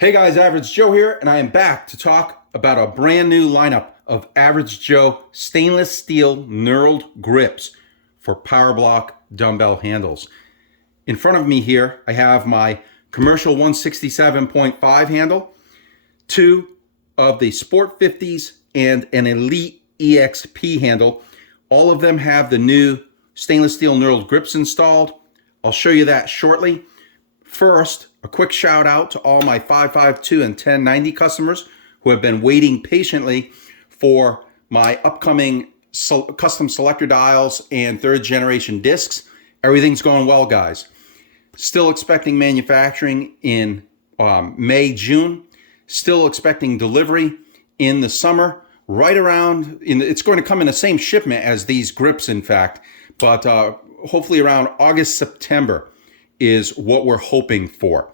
Hey guys, Average Joe here, and I am back to talk about a brand new lineup of Average Joe stainless steel knurled grips for Powerblock dumbbell handles. In front of me here, I have my commercial 167.5 handle, two of the Sport 50s, and an Elite EXP handle. All of them have the new stainless steel knurled grips installed. I'll show you that shortly. First, a quick shout out to all my 552 and 1090 customers who have been waiting patiently for my upcoming custom selector dials and third generation discs. Everything's going well, guys. Still expecting manufacturing in May, June. Still expecting delivery in the summer, right around, it's going to come in the same shipment as these grips, in fact, but hopefully around August, September is what we're hoping for.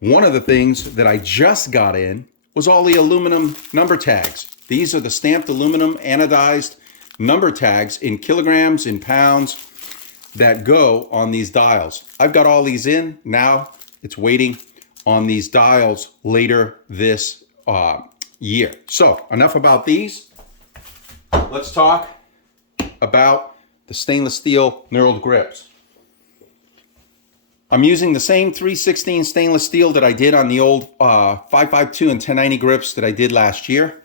One of the things that I just got in was all the aluminum number tags. These are the stamped aluminum anodized number tags in kilograms, in pounds, that go on these dials. I've got all these in. Now it's waiting on these dials later this year. So enough about these. Let's talk about the stainless steel knurled grips. I'm using the same 316 stainless steel that I did on the old 552 and 1090 grips that I did last year.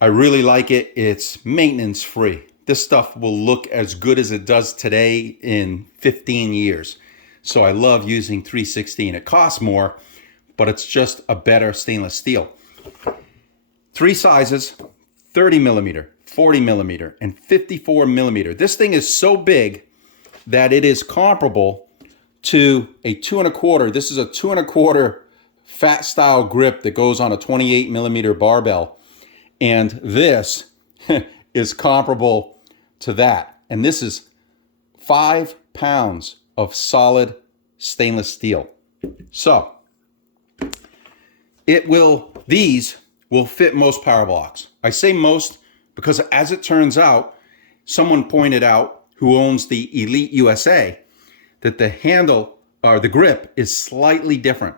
I really like it. It's maintenance free. This stuff will look as good as it does today in 15 years. So I love using 316. It costs more, but it's just a better stainless steel. Three sizes: 30 millimeter, 40 millimeter, and 54 millimeter. This thing is so big that it is comparable to a 2 1/4. This is a 2 1/4 fat style grip that goes on a 28 millimeter barbell. And this is comparable to that. And this is 5 pounds of solid stainless steel. So these will fit most power blocks. I say most because, as it turns out, someone pointed out who owns the Elite USA that the handle or the grip is slightly different.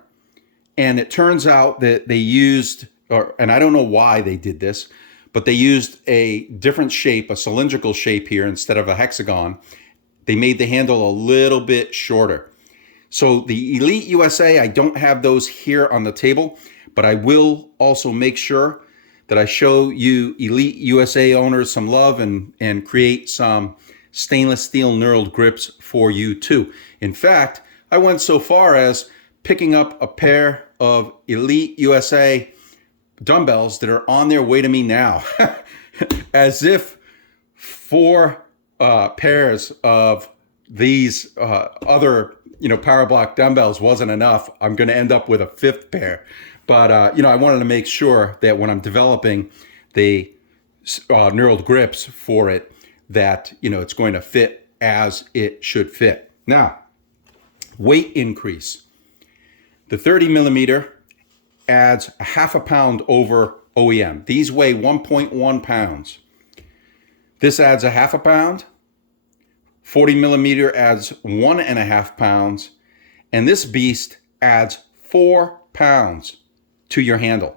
And it turns out that they used, and I don't know why they did this, but they used a different shape, a cylindrical shape here instead of a hexagon. They made the handle a little bit shorter. So the Elite USA, I don't have those here on the table, but I will also make sure that I show you Elite USA owners some love and create some stainless steel knurled grips for you too. In fact, I went so far as picking up a pair of Elite USA dumbbells that are on their way to me now. As if 4 pairs of these other Powerblock dumbbells wasn't enough. I'm going to end up with a 5th pair. But I wanted to make sure that when I'm developing the knurled grips for it, that it's going to fit as it should fit. Now, weight increase. The 30 millimeter adds a 1/2 pound over OEM. These weigh 1.1 pounds. This adds a 1/2 pound. 40 millimeter adds 1.5 pounds. And this beast adds 4 pounds to your handle.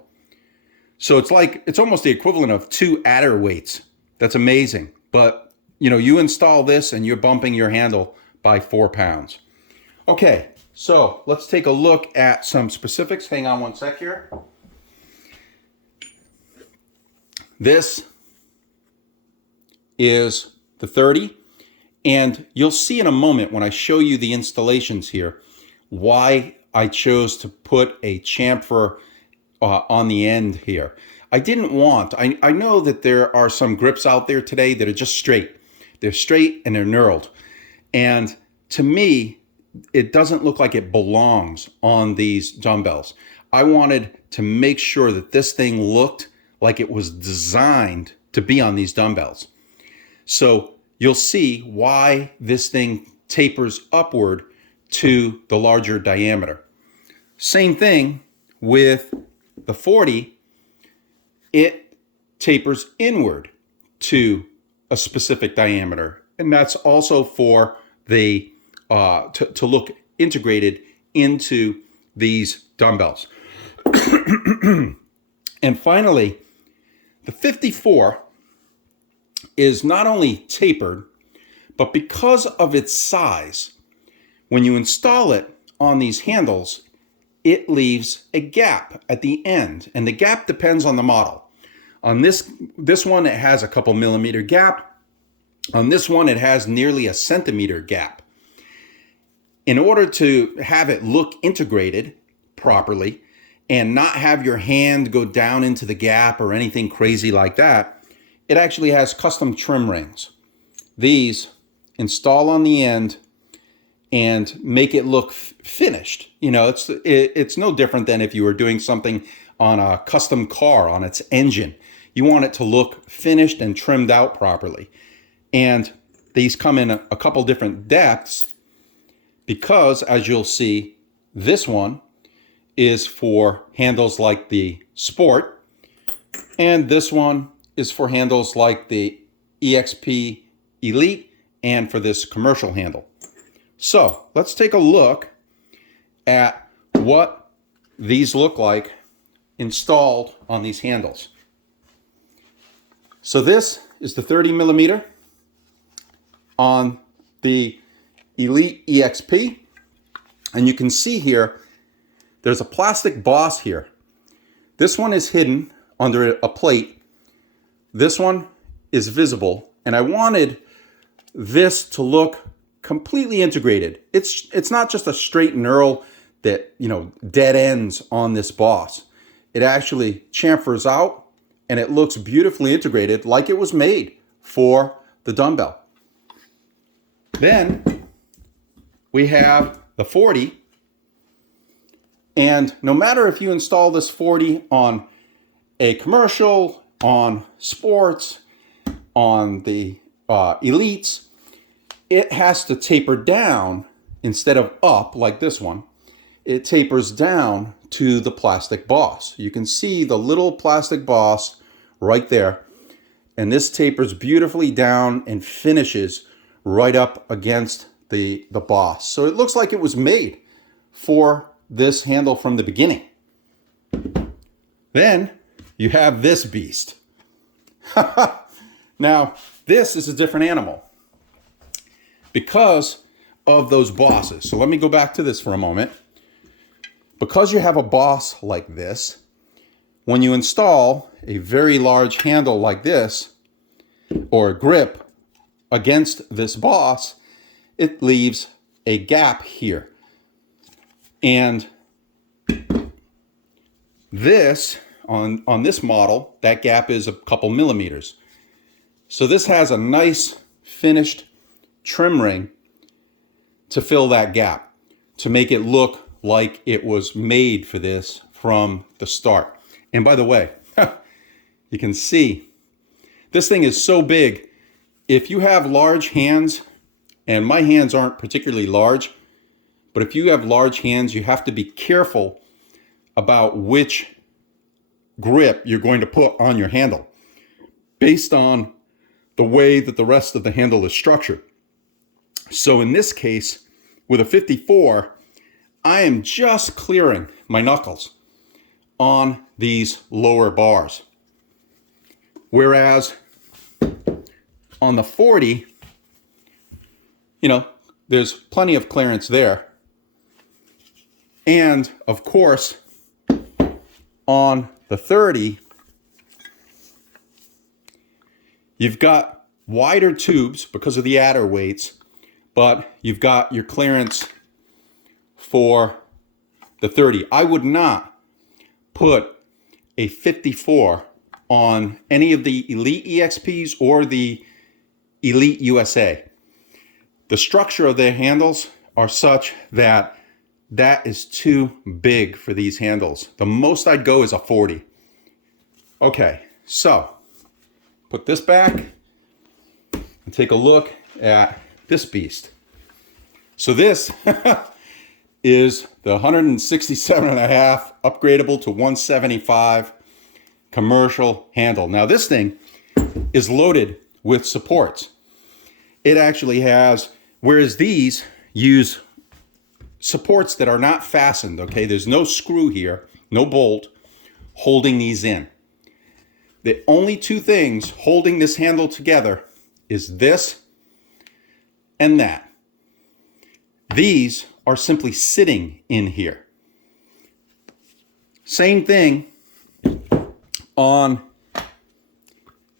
So it's almost the equivalent of 2 adder weights. That's amazing. But you install this and you're bumping your handle by 4 pounds. Okay, so let's take a look at some specifics. Hang on one sec here. This is the 30, and you'll see in a moment when I show you the installations here why I chose to put a chamfer on the end here. I didn't want, I know that there are some grips out there today that are just straight. They're straight and they're knurled. And to me, it doesn't look like it belongs on these dumbbells. I wanted to make sure that this thing looked like it was designed to be on these dumbbells. So you'll see why this thing tapers upward to the larger diameter. Same thing with the 40. It tapers inward to a specific diameter, and that's also for the to look integrated into these dumbbells. And finally, the 54 is not only tapered, but because of its size, when you install it on these handles, it leaves a gap at the end, and the gap depends on the model. On this one, it has a couple millimeter gap. On this one, it has nearly a centimeter gap. In order to have it look integrated properly and not have your hand go down into the gap or anything crazy like that, it actually has custom trim rings. These install on the end and make it look finished. You know, it's no different than if you were doing something on a custom car, on its engine. You want it to look finished and trimmed out properly. And these come in a couple different depths because, as you'll see, this one is for handles like the Sport, and this one is for handles like the EXP Elite and for this commercial handle. So let's take a look at what these look like installed on these handles. So this is the 30 millimeter on the Elite EXP, and you can see here there's a plastic boss here. This one is hidden under a plate. This one is visible, and I wanted this to look completely integrated. It's not just a straight knurl that, you know, dead ends on this boss. It actually chamfers out and it looks beautifully integrated like it was made for the dumbbell. Then we have the 40, and no matter if you install this 40 on a commercial, on sports, on the elites, it has to taper down instead of up like this one. It tapers down to the plastic boss. You can see the little plastic boss right there. And this tapers beautifully down and finishes right up against the boss. So it looks like it was made for this handle from the beginning. Then you have this beast. Now, this is a different animal because of those bosses. So let me go back to this for a moment. Because you have a boss like this, when you install a very large handle like this, or a grip against this boss, it leaves a gap here. And this, on this model, that gap is a couple millimeters. So this has a nice finished trim ring to fill that gap, to make it look like it was made for this from the start. And by the way, you can see this thing is so big. If you have large hands, and my hands aren't particularly large, but if you have large hands, you have to be careful about which grip you're going to put on your handle based on the way that the rest of the handle is structured. So in this case, with a 54, I am just clearing my knuckles on these lower bars. Whereas on the 40, you know, there's plenty of clearance there. And of course, on the 30, you've got wider tubes because of the adder weights, but you've got your clearance for the 30. I would not put a 54 on any of the Elite EXPs or the Elite USA. The structure of their handles are such that that is too big for these handles. The most I'd go is a 40. Okay, so put this back and take a look at this beast. So this is the 167.5 upgradable to 175 commercial handle. Now this thing is loaded with supports. It actually has, whereas these use supports that are not fastened, okay? There's no screw here, no bolt holding these in. The only two things holding this handle together is this and that. These are simply sitting in here. Same thing on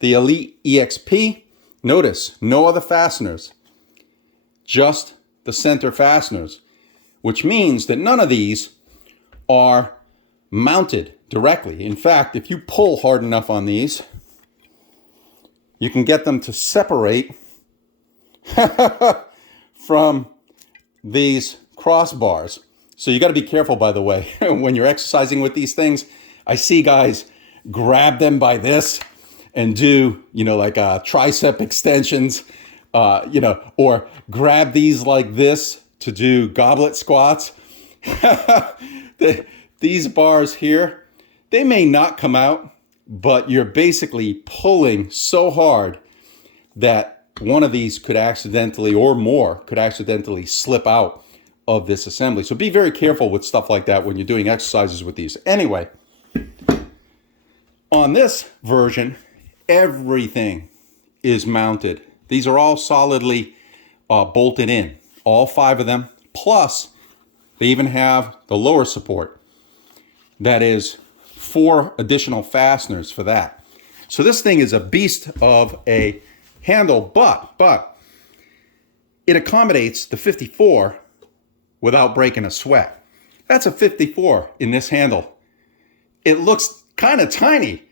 the Elite EXP. Notice, no other fasteners, just the center fasteners, which means that none of these are mounted directly. In fact, if you pull hard enough on these, you can get them to separate from these crossbars. So you got to be careful, by the way, when you're exercising with these things. I see guys grab them by this and do, like tricep extensions, or grab these like this to do goblet squats. These bars here, they may not come out, but you're basically pulling so hard that one of these could accidentally, or more, could accidentally slip out of this assembly. So be very careful with stuff like that when you're doing exercises with these. Anyway, on this version, everything is mounted. These are all solidly bolted in, all 5 of them. Plus, they even have the lower support. That is 4 additional fasteners for that. So this thing is a beast of a handle, but it accommodates the 54 without breaking a sweat. That's a 54 in this handle. It looks kind of tiny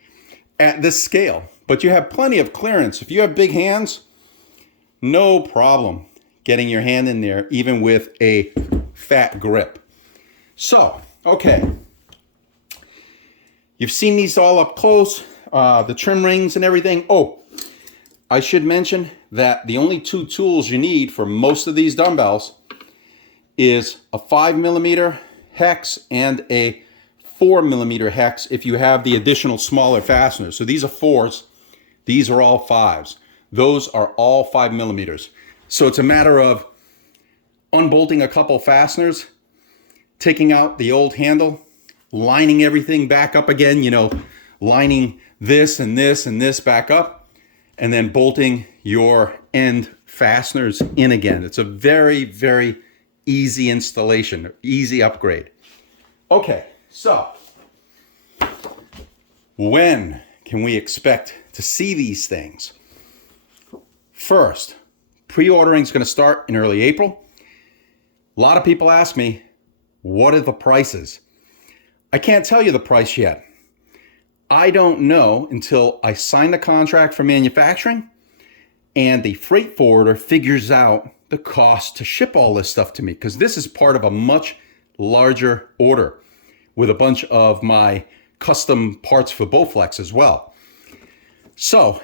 at this scale, but you have plenty of clearance. If you have big hands, no problem getting your hand in there, even with a fat grip. So, okay. You've seen these all up close, the trim rings and everything. Oh, I should mention that the only 2 tools you need for most of these dumbbells is a 5mm hex and a 4mm hex if you have the additional smaller fasteners. So these are 4s, these are all 5s. Those are all 5mm. So it's a matter of unbolting a couple fasteners, taking out the old handle, lining everything back up again, lining this and this and this back up, and then bolting your end fasteners in again. It's a very, very easy installation, easy upgrade. Okay, so when can we expect to see these things? First, pre-ordering is going to start in early April. A lot of people ask me, what are the prices? I can't tell you the price yet. I don't know until I sign the contract for manufacturing and the freight forwarder figures out the cost to ship all this stuff to me, because this is part of a much larger order with a bunch of my custom parts for Bowflex as well. So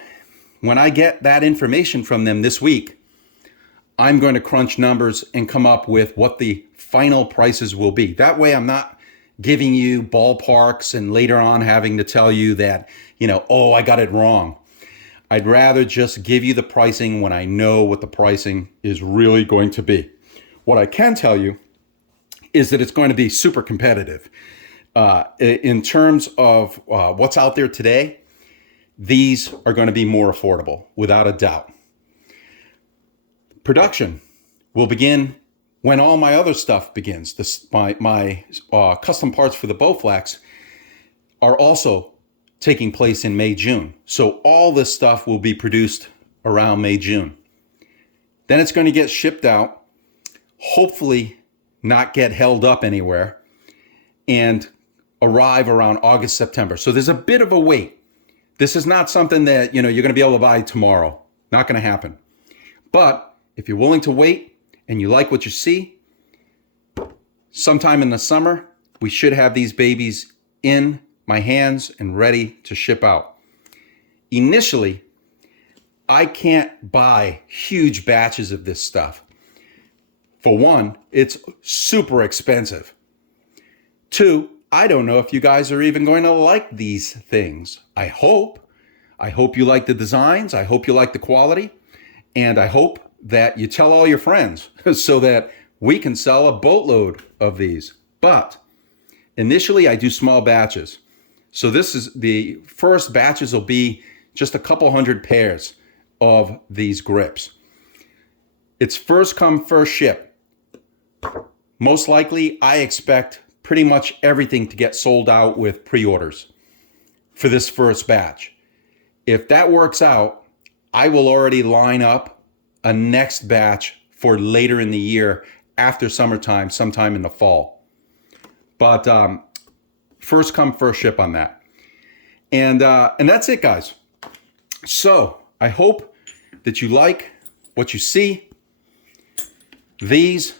when I get that information from them this week, I'm going to crunch numbers and come up with what the final prices will be. That way I'm not giving you ballparks and later on having to tell you that, oh, I got it wrong. I'd rather just give you the pricing when I know what the pricing is really going to be. What I can tell you is that it's going to be super competitive. In terms of what's out there today, these are going to be more affordable, without a doubt. Production will begin when all my other stuff begins. My custom parts for the Bowflex are also taking place in May, June. So all this stuff will be produced around May, June. Then it's going to get shipped out, hopefully not get held up anywhere, and arrive around August, September. So there's a bit of a wait. This is not something that, you're going to be able to buy tomorrow. Not going to happen. But if you're willing to wait and you like what you see, sometime in the summer, we should have these babies in my hands and ready to ship out. Initially, I can't buy huge batches of this stuff. For one, it's super expensive. 2, I don't know if you guys are even going to like these things. I hope you like the designs. I hope you like the quality. And I hope that you tell all your friends so that we can sell a boatload of these. But initially I do small batches. So this is the first batches will be just a couple hundred pairs of these grips. It's first come, first ship. Most likely I expect pretty much everything to get sold out with pre-orders for this first batch. If that works out, I will already line up a next batch for later in the year after summertime, sometime in the fall. But first come, first ship on that. And that's it, guys. So I hope that you like what you see. These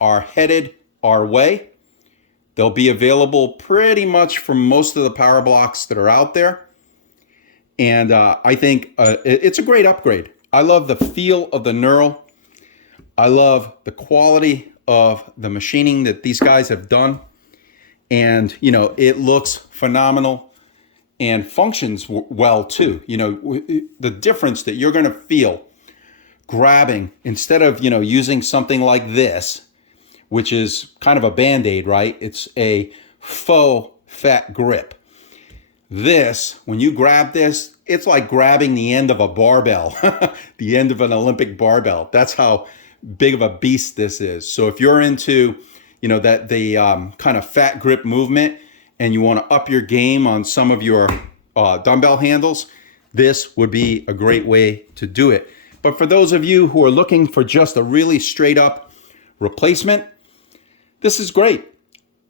are headed our way. They'll be available pretty much for most of the Powerblocks that are out there. And I think it's a great upgrade. I love the feel of the knurl. I love the quality of the machining that these guys have done. And, you know, it looks phenomenal and functions well too. You know, the difference that you're going to feel grabbing instead of, you know, using something like this, which is kind of a Band-Aid, right? It's a faux fat grip. This, when you grab this, it's like grabbing the end of a barbell, the end of an Olympic barbell. That's how big of a beast this is. So if you're into, you know, that the kind of fat grip movement and you want to up your game on some of your dumbbell handles, this would be a great way to do it. But for those of you who are looking for just a really straight up replacement, this is great.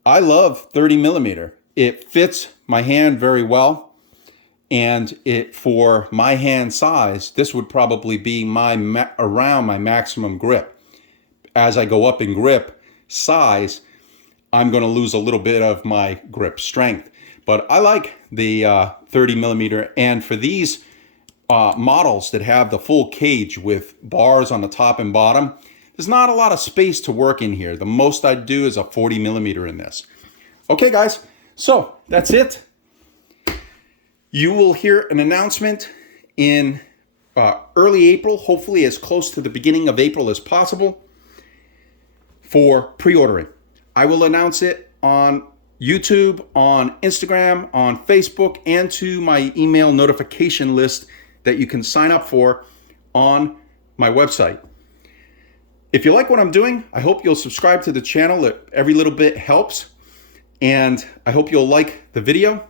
I love 30 millimeter. It fits my hand very well. And for my hand size, this would probably be around my maximum grip. As I go up in grip size, I'm going to lose a little bit of my grip strength. But I like the 30 millimeter. And for these models that have the full cage with bars on the top and bottom, there's not a lot of space to work in here. The most I'd do is a 40 millimeter in this. Okay, guys, so that's it. You will hear an announcement in early April, hopefully as close to the beginning of April as possible, for pre-ordering. I will announce it on YouTube, on Instagram, on Facebook, and to my email notification list that you can sign up for on my website. If you like what I'm doing, I hope you'll subscribe to the channel. Every little bit helps. And I hope you'll like the video.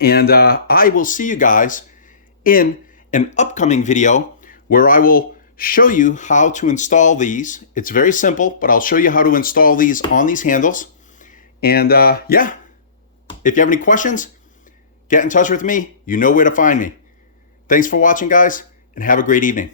And I will see you guys in an upcoming video where I will show you how to install these. It's very simple, but I'll show you how to install these on these handles. And yeah, if you have any questions, get in touch with me. You know where to find me. Thanks for watching, guys, and have a great evening.